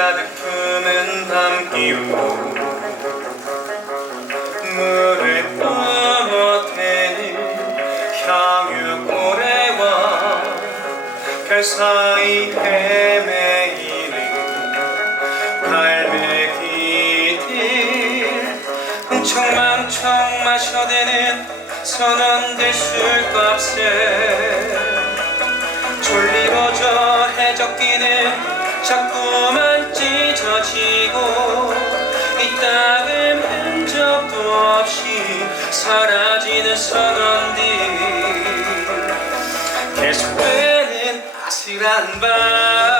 가득 품은 담 끼우고 물을 뿜어대니 향유 고래와 별 사이 헤매이는 갈매기들 흥청망청 마셔대는 선한 대술값에 졸리워져 해적기는 자꾸 사라지는 선원들. 계속되는 아슬한 밤.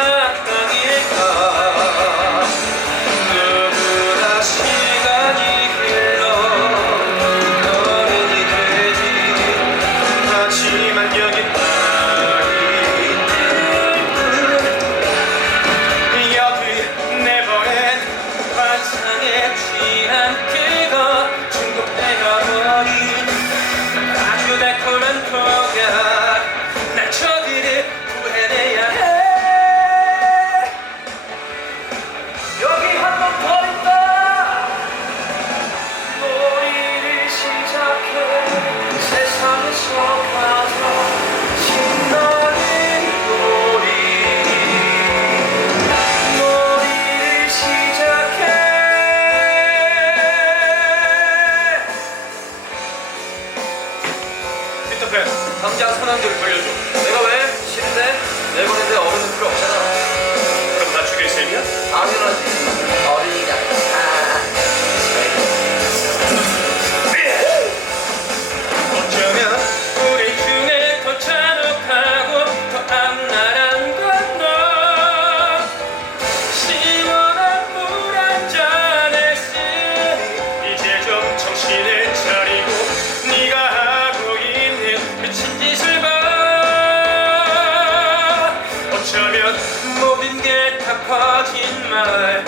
거짓말.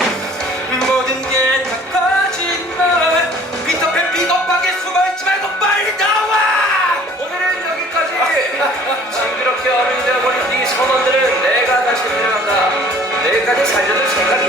모든 게 다 거짓말. 피터팬 픽업하게 숨어있지 말고 빨리 나와! 오늘은 여기까지. 징그럽게 어른이 되어버린 이 선원들은 내가 다시 데려간다. 내일까지 살려줄 생각